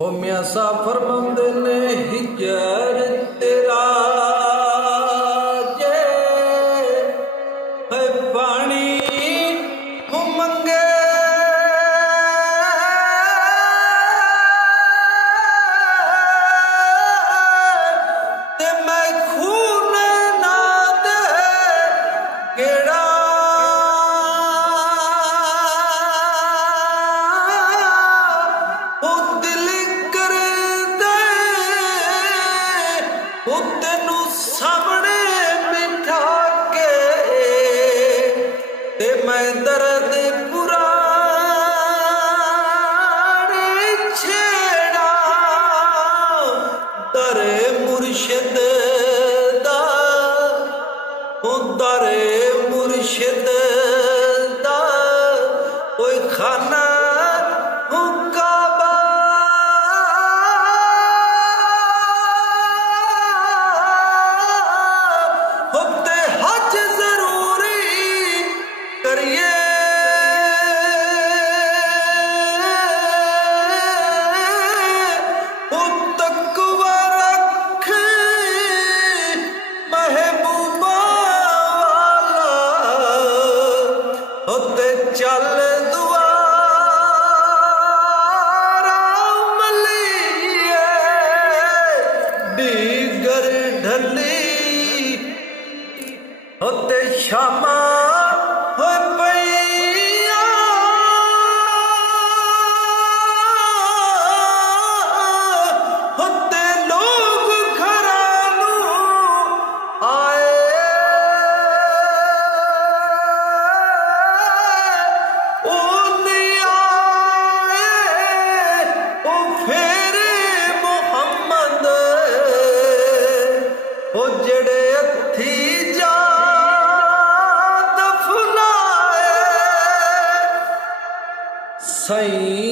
ओ मियां साहब फरमाउंदे ने हिजर तेरा जे है पानी मंगे ते मैं खून ना दे केड़ा तेनू सामने बिठा के ते मैं दर्द पुराने छेड़ा दरे मुर्शिद दा दरे मुर्शिद दा कोई खाना चल दुआरा मलिए डीगर ढली होते शामा हो पईया होते लोग घरानू आए जड़े हथी जा दफनाए सही